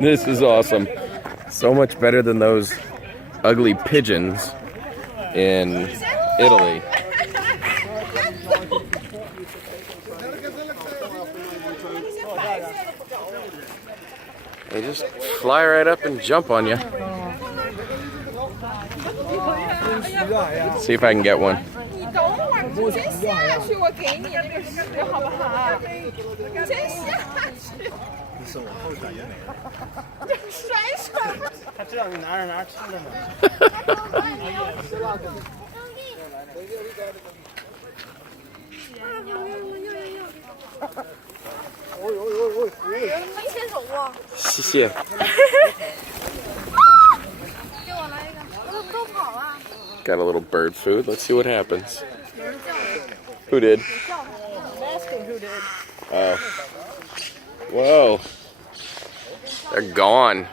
This is awesome. So much better than those ugly pigeons in Italy. They just fly right up and jump on you. See if I can get one.谢谢。Got a little bird food. Let's see what happens. Who did? Oh. Whoa. They're gone.